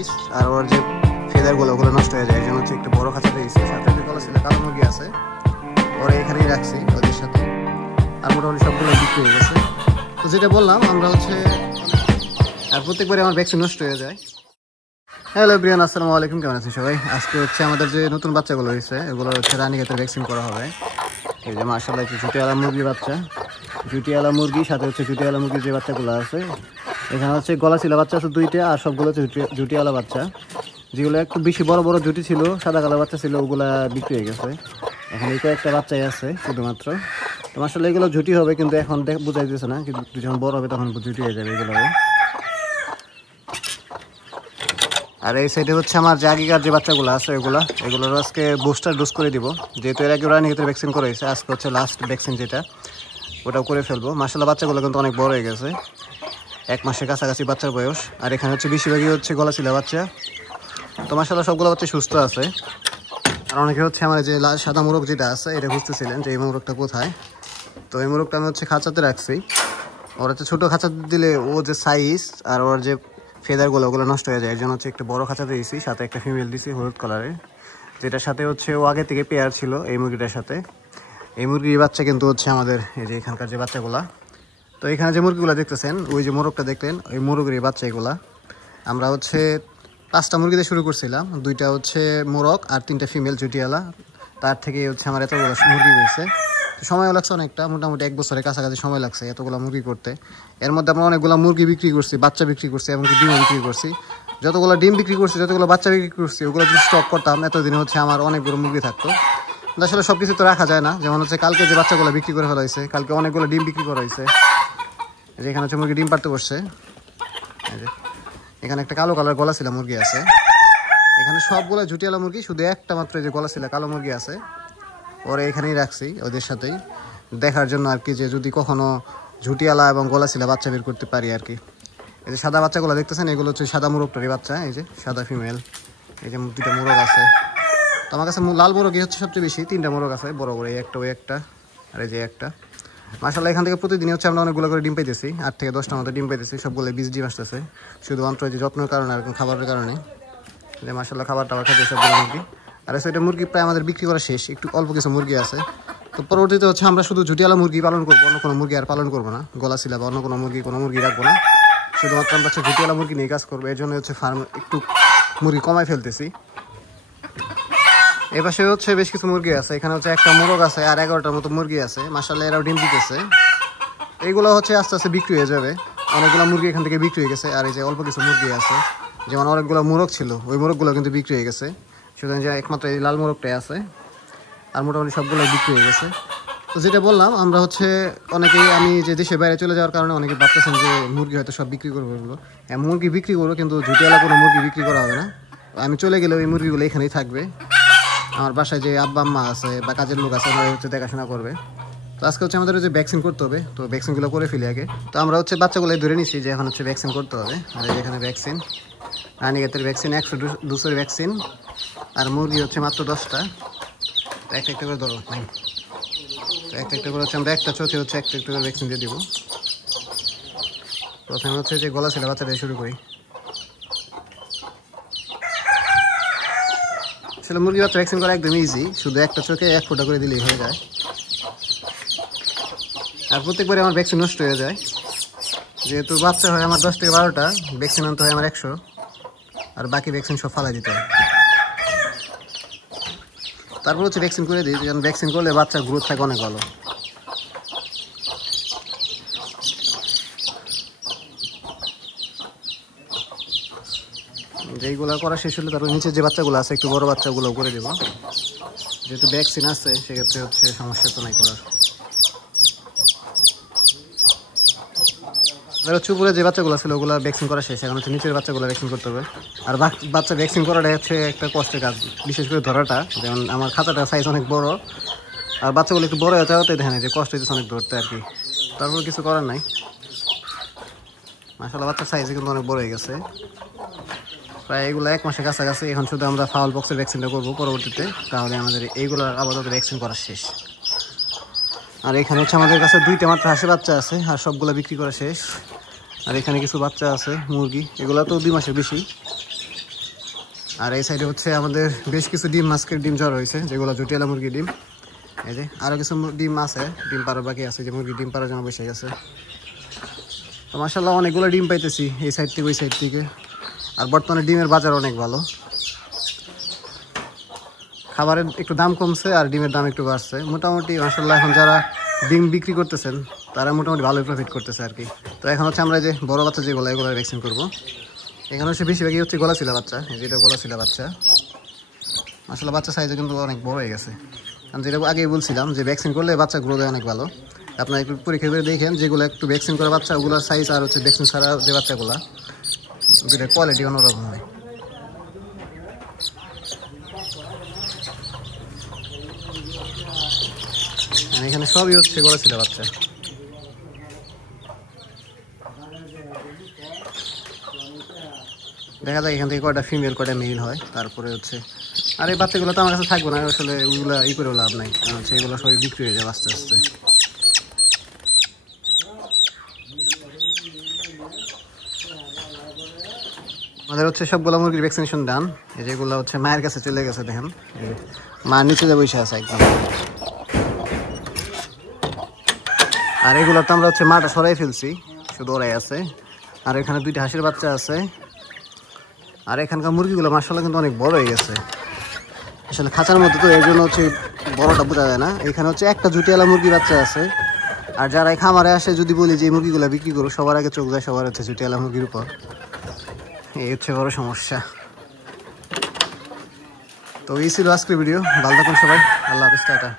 Size আর ওর যে ফেদারগুলো ওগুলো নষ্ট হয়ে যায়, এই জন্য হচ্ছে একটু বড় খাঁচাতে দিয়েছি। সাথে যে গলা ছিল কালো মুরগি আছে ওরা এখানেই রাখছি ওদের সাথে, আর মোটামুটি সবগুলো বিক্রি হয়ে গেছে। তো যেটা বললাম আমরা হচ্ছে, আর প্রত্যেকবারে আমার ভ্যাকসিন নষ্ট হয়ে যায়। হ্যালো ব্রিয়ান, আসসালামু আলাইকুম, কেমন আছেন সবাই? আজকে হচ্ছে আমাদের যে নতুন বাচ্চাগুলো হয়েছে এগুলো হচ্ছে রানীক্ষেতের ভ্যাকসিন করা হবে। এই যে মাশাআল্লাহ জুটিওয়ালা মুরগি বাচ্চা, জুটিওয়ালা মুরগি সাথে হচ্ছে জুটিওয়ালা মুরগির যে বাচ্চাগুলো আছে, এখানে হচ্ছে গলা ছিল বাচ্চা আছে দুইটা, আর সবগুলো হচ্ছে জুটিওয়ালা বাচ্চা। যেগুলো একটু বেশি বড় বড় জুটি ছিল, সাদা কালো বাচ্চা ছিল, ওগুলা বিক্রি হয়ে গেছে। এখন এই কয়েকটা বাচ্চাই আছে শুধুমাত্র। তো মাশাআল্লাহ এগুলো জুটি হবে, কিন্তু এখন বোঝা যাচ্ছে না, কিন্তু যখন বড় হবে তখন জুটি হয়ে যাবে এগুলো। আর এই সাইডে হচ্ছে আমার যে আগেকার যে বাচ্চাগুলো আছে এগুলোর আজকে বুস্টার ডোজ করে দিব, যেহেতু এর আগে রানীক্ষেতের ভ্যাকসিন করা হয়েছে। আজকে হচ্ছে লাস্ট ভ্যাকসিন যেটা, ওটাও করে ফেলবো। মাশাআল্লাহ বাচ্চাগুলো কিন্তু অনেক বড় হয়ে গেছে, 1 মাসের কাছাকাছি বাচ্চার বয়স। আর এখানে হচ্ছে বেশিরভাগই হচ্ছে গলা ছিল বাচ্চা। তো মাশাআল্লাহ সবগুলো বাচ্চা সুস্থ আছে। আর অনেকে হচ্ছে আমার যে সাদা মোরগ যেটা আছে এটা বুঝতেছিলেন যে এই মোরগটা কোথায়। তো এই মোরগটা আমি হচ্ছে খাঁচাতে রাখছি। ওর হচ্ছে ছোটো খাঁচাতে দিলে ও যে সাইজ আর ওর যে ফেদারগুলো ওগুলো নষ্ট হয়ে যায়, এর জন্য হচ্ছে একটা বড় খাঁচাতে দিয়েছি, সাথে একটা ফিমেল দিয়েছি হলুদ কালারের, যেটার সাথে হচ্ছে ও আগে থেকে পেয়ার ছিল এই মুরগিটার সাথে। এই মুরগির বাচ্চা কিন্তু হচ্ছে আমাদের এই যে এখানকার যে বাচ্চাগুলা। তো এখানে যে মুরগিগুলো দেখতেছেন, ওই যে মোরগটা দেখলেন, ওই মোরগের বাচ্চা এগুলা। আমরা হচ্ছে 5টা মুরগিতে শুরু করছিলাম, 2টা হচ্ছে মোরগ আর 3টা ফিমেল জুটিওয়ালা। তার থেকে হচ্ছে আমার এতগুলো মুরগি হয়েছে। সময় লাগছে অনেকটা, মোটামুটি 1 বছরের কাছাকাছি সময় লাগছে এতগুলো মুরগি করতে। এর মধ্যে আমরা অনেকগুলো মুরগি বিক্রি করছি, বাচ্চা বিক্রি করছি, এমনকি ডিমও বিক্রি করছি। যতগুলো ডিম বিক্রি করছি, যতগুলো বাচ্চা বিক্রি করছি, ওগুলো যদি স্টক করতাম এতদিনে হচ্ছে আমার অনেকগুলো মুরগি থাকতো। আসলে সব কিছু তো রাখা যায় না। যেমন হচ্ছে কালকে যে বাচ্চাগুলো বিক্রি করে ফেলা হয়েছে, কালকে অনেকগুলো ডিম বিক্রি করা হয়েছে। এখানে হচ্ছে মুরগি ডিম পাড়তে বসছে। এখানে একটা কালো কালার গলা ছিল মুরগি আছে। এখানে সবগুলো জুটিওয়ালা মুরগি, শুধু একটা মাত্র যে গলা ছিল কালো মুরগি আছে, ওরা এখানেই রাখছি ওদের সাথেই দেখার জন্য আর কি, যে যদি কখনো ঝুটিওয়ালা এবং গলা ছিল বাচ্চা বের করতে পারি আর কি। এই যে সাদা বাচ্চাগুলো দেখতেছেন, এগুলো হচ্ছে সাদা মোরগটারই বাচ্চা। এই যে সাদা ফিমেল, এই যে 2টা মোরগ আছে। তো আমার কাছে লাল মোরগই হচ্ছে সবচেয়ে বেশি, 3টা মোরগ আছে বড় বড়, এই একটা ওই একটা আর এই যে একটা। মাশাআল্লাহ এখান থেকে প্রতিদিনই হচ্ছে আমরা অনেকগুলো করে ডিম পাইতেছি, 8 থেকে 10টার মতো ডিম পাইতেছি। সবগুলো 20 ডিম আসতেছে, শুধুমাত্র যে যত্নের কারণে আর খাবারের কারণে। যে মাশাআল্লাহ খাবার টাবার খাইতে সবগুলো মুরগি। আর সেটা মুরগি প্রায় আমাদের বিক্রি করা শেষ, একটু অল্প কিছু মুরগি আছে। তো পরবর্তীতে হচ্ছে আমরা শুধু জুটিওয়ালা মুরগি পালন করবো, অন্য কোনো মুরগি আর পালন করবো না। গলা ছিল বা অন্য কোনো মুরগি রাখবো না, শুধুমাত্র আমরা হচ্ছে জুটিওয়ালা মুরগি নিয়ে কাজ করবো। এর জন্য হচ্ছে ফার্ম একটু মুরগি কমায় ফেলতেছি। এই পাশে হচ্ছে বেশ কিছু মুরগি আছে, এখানে হচ্ছে একটা মোরগ আছে আর 11টার মতো মুরগি আছে। মাশাআল্লাহ এরাও ডিম দিতেছে। এইগুলো হচ্ছে আস্তে আস্তে বিক্রি হয়ে যাবে, অনেকগুলো মুরগি এখান থেকে বিক্রি হয়ে গেছে। আর এই যে অল্প কিছু মুরগি আছে, যেমন অনেকগুলো মোরগ ছিল, ওই মোরগগুলো কিন্তু বিক্রি হয়ে গেছে। সুতরাং যে একমাত্র এই লাল মোরগটাই আছে, আর মোটামুটি সবগুলোই বিক্রি হয়ে গেছে। তো যেটা বললাম আমরা হচ্ছে অনেকেই, আমি যে দেশে বাইরে চলে যাওয়ার কারণে অনেকে ভাবতেছেন যে মুরগি হয়তো সব বিক্রি করবো এগুলো। হ্যাঁ মুরগি বিক্রি করবো, কিন্তু জুটিওয়ালা কোনো মুরগি বিক্রি করা হবে না। আমি চলে গেলে ওই মুরগিগুলো এখানেই থাকবে। আমার বাসায় যে আব্বা আম্মা আছে বা কাজের লোক আছে, ওরা হচ্ছে দেখাশোনা করবে। তো আজকে হচ্ছে আমাদের যে ভ্যাকসিন করতে হবে, তো ভ্যাকসিনগুলো করে ফেলি আগে। তো আমরা হচ্ছে বাচ্চাগুলো ধরে নিচ্ছি যে এখন হচ্ছে ভ্যাকসিন করতে হবে। আর এখানে ভ্যাকসিন, রানীক্ষেতের ভ্যাকসিন 100 ডোজের ভ্যাকসিন। আর মুরগি হচ্ছে মাত্র 10টা। তো একটা করে ধরো, তো একটা করে হচ্ছে আমরা একটা চোখে হচ্ছে একটা করে ভ্যাকসিন দিয়ে দিব। প্রথমে হচ্ছে যে গলা ছিল বাচ্চাটা শুরু করি। আসলে মুরগি বাচ্চা ভ্যাকসিন করা একদম ইজি, শুধু একটা চোখে 1 ফোঁটা করে দিলেই হয়ে যায়। আর প্রত্যেকবারে আমার ভ্যাকসিন নষ্ট হয়ে যায়, যেহেতু বাচ্চা হয় আমার 10 থেকে 12টা, ভ্যাকসিন আনতে হয় আমার 100, আর বাকি ভ্যাকসিন সব ফালাই দিতে হয়। তারপর হচ্ছে ভ্যাকসিন করে দিই, কারণ ভ্যাকসিন করলে বাচ্চার গ্রোথ থাকে অনেক ভালো। যেইগুলো করা শেষ হলে তারপর নিচে যে বাচ্চাগুলো আছে, একটু বড় বাচ্চাগুলো করে দেবো, যেহেতু ভ্যাকসিন আছে সেক্ষেত্রে হচ্ছে সমস্যা তো নাই করার। হচ্ছে উপরে যে বাচ্চাগুলো ছিল ওগুলো ভ্যাকসিন করা শেষ, এখন হচ্ছে নিচের বাচ্চাগুলো ভ্যাকসিন করতে হবে। আর বাচ্চা ভ্যাকসিন করাটা হচ্ছে একটা কষ্টের কাজ, বিশেষ করে ধরাটা। যেমন আমার খাতাটার সাইজ অনেক বড়, আর বাচ্চাগুলো একটু বড় হতে হতে দেখেন যে কষ্ট হচ্ছে অনেক ধরতে আর কি। তারপর কিছু করার নাই। মাশাআল্লাহ বাচ্চার সাইজে কিন্তু অনেক বড় হয়ে গেছে, প্রায় এগুলো 1 মাসের কাছাকাছি। এখন শুধু আমরা ফাউল বক্সের ভ্যাকসিনটা করবো পরবর্তীতে, তাহলে আমাদের এইগুলোর আপাতত ভ্যাকসিন করা শেষ। আর এখানে হচ্ছে আমাদের কাছে 2টা মাত্র হাঁসের বাচ্চা আছে, আর সবগুলো বিক্রি করা শেষ। আর এখানে কিছু বাচ্চা আছে মুরগি, এগুলো তো 2 মাসের বেশি। আর এই সাইডে হচ্ছে আমাদের বেশ কিছু ডিম মাস্কের ডিম জড়ো হয়েছে, যেগুলো জুটিয়ালা মুরগির ডিম। এই যে আরও কিছু ডিম আছে, ডিম পাড়া বাকি আছে, যে মুরগি ডিম পাড়ার জন্য বসে গেছে। তো মাশাআল্লাহ অনেকগুলো ডিম পাইতেছি এই সাইড থেকে ওই সাইড থেকে। আর বর্তমানে ডিমের বাজার অনেক ভালো, খাবারের একটু দাম কমছে আর ডিমের দাম একটু বাড়ছে। মোটামুটি মাশাআল্লাহ এখন যারা ডিম বিক্রি করতেছেন তারা মোটামুটি ভালোই প্রফিট করতেছে আর কি। তো এখন হচ্ছে আমরা যে বড় বাচ্চা যেগুলো এগুলো ভ্যাকসিন করবো। এখানে হচ্ছে বেশিরভাগই হচ্ছে গলাশিলা বাচ্চা, যেটা গলাশিলা বাচ্চা। মাশাআল্লাহ বাচ্চা সাইজে কিন্তু অনেক বড় হয়ে গেছে। আমি যেটা আগেই বলছিলাম যে ভ্যাকসিন করলে বাচ্চা গ্রোথ অনেক ভালো। আপনারা একটু পরীক্ষা করে দেখেন, যেগুলো একটু ভ্যাকসিন করা বাচ্চা ওগুলোর সাইজ আর হচ্ছে ভ্যাকসিন ছাড়া যে বাচ্চাগুলো, দুটার কোয়ালিটি অন্যরকম হয়। এখানে সবই হচ্ছে গলাশিলা বাচ্চা। দেখা যায় এখান থেকে কয়টা ফিমেল কয়টা মেল হয়, তারপরে হচ্ছে আর এই বাচ্চাগুলো তো আমার কাছে থাকবে না আসলে, ওইগুলো ই করে লাভ নাই, কারণ হচ্ছে এগুলো সবই বিক্রি হয়ে যাবে আস্তে আস্তে। আমাদের হচ্ছে সবগুলো মুরগির ভ্যাকসিনেশন ডান। এই যেগুলো হচ্ছে মায়ের কাছে চলে গেছে, দেখেন মা নিচে যে বসে আছে একদম। আর এগুলো তো আমরা হচ্ছে মাটা সরাই ফেলছি, শুধু ওরাই আছে। আর এখানে দুইটা হাঁসের বাচ্চা আছে। আর এখানকার মুরগিগুলো মাশাআল্লাহ কিন্তু অনেক বড় হয়ে গেছে আসলে খাঁচার মধ্যে, তো এর জন্য হচ্ছে বড়টা বোঝা যায় না। এখানে হচ্ছে একটা জুটিয়ালা মুরগি বাচ্চা আছে। আর যারা এই খামারে আসে যদি বলি যে এই মুরগিগুলো বিক্রি করো, সবার আগে চোখ যায় সবার হচ্ছে জুটিয়ালা মুরগির উপর। এই হচ্ছে বড় সমস্যা। তো এই ছিল আজকের ভিডিও। ভালো থাকুন সবাই, আল্লাহ হাফেজ, টাটা।